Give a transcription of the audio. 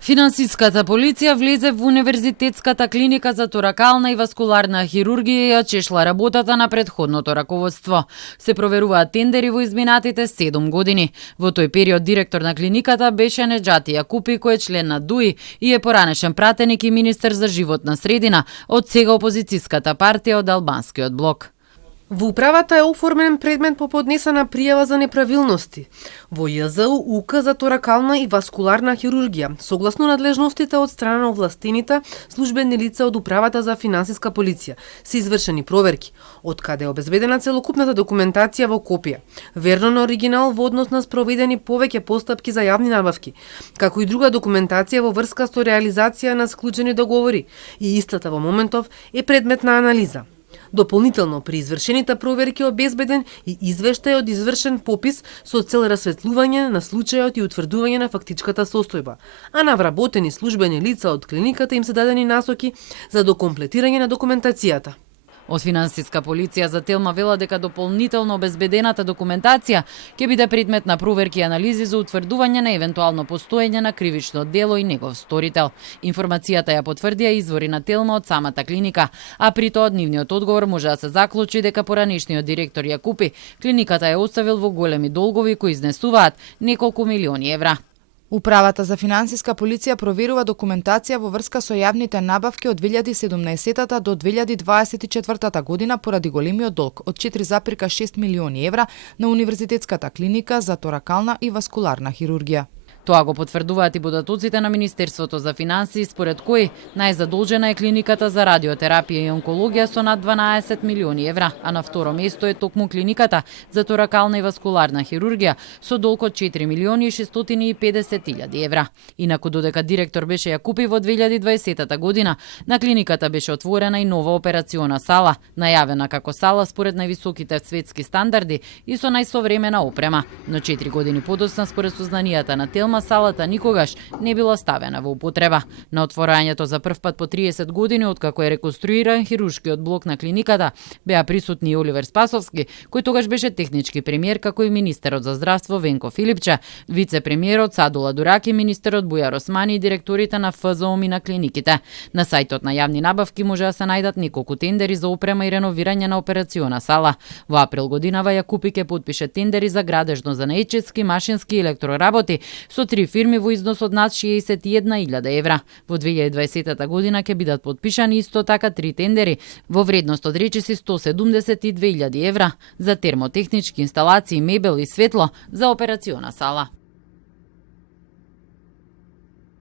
Финансиската полиција влезе во Универзитетската клиника за торакална и васкуларна хирургија и ја чешла работата на претходното раководство. Се проверуваат тендери во изминатите 7 години. Во тој период директор на клиниката беше Неджати Јакупи, кој е член на ДУИ и е поранешен пратеник и министер за животна средина од сега опозицијската партија од Албанскиот блок. Во управата е оформен предмет по поднесена пријава за неправилности во ЈЗУ УК за торакална и васкуларна хирургија, согласно надлежностите од страна на овластените службени лица од управата за финансиска полиција. Се извршени проверки, од каде е обезбедена целокупната документација во копија, верно на оригинал во однос на спроведени повеќе постапки за јавни набавки, како и друга документација во врска со реализација на склучени договори, и истата во моментов е предмет на анализа. Дополнително, при извршените проверки обезбеден и извештај од извршен попис со цел расветлување на случајот и утврдување на фактичката состојба, а на вработени службени лица од клиниката им се дадени насоки за докомплетирање на документацијата. Од финансиска полиција за Телма вела дека дополнително обезбедената документација ќе биде предмет на проверки и анализи за утврдување на евентуално постоење на кривично дело и негов сторител. Информацијата ја потврдија извори на Телма од самата клиника, а при тоа од нивниот одговор може да се заклучи дека поранешниот директор Јакупи клиниката ја оставил во големи долгови кои изнесуваат неколку милиони евра. Управата за финансиска полиција проверува документација во врска со јавните набавки од 2017 до 2024 година поради големиот долг од 4,6 милиони евра на Универзитетската клиника за торакална и васкуларна хирургија. Тоа го потврдуваат и податоците на Министерството за финансии, според кои најзадолжена е клиниката за радиотерапија и онкологија со над 12 милиони евра, а на второ место е токму клиниката за торакална и васкуларна хирургија со долг од 4 милиони и 650 илјади евра. Инаку додека директор беше Јакупи во 2020 година, на клиниката беше отворена и нова операциона сала, најавена како сала според највисоките светски стандарди и со најсовремена опрема. Но 4 години подоцна, според сознанијата на Телма, салата никогаш не била ставена во употреба. На отворањето за прв пат по 30 години откако е реконструиран хируршкиот блок на клиниката, беа присутни и Оливер Спасовски, кој тогаш беше технички премиер, како и министерот за здравство Венко Филипче, вице-премиерот Садула Дураки, министерот Бујар Османи и директорите на ФЗОМ и на клиниките. На сајтот на јавни набавки може да се најдат неколку тендери за опрема и реновирање на операциона сала. Во април годинава Јакупи ќе потпише тендери за градежно занаетчески, машински и електроработи со 3 фирми во износ од над 61.000 евра. Во 2020 година ќе бидат потпишани исто така 3 тендери во вредност од речиси 172.000 евра за термотехнички инсталации, мебел и светло за операциона сала.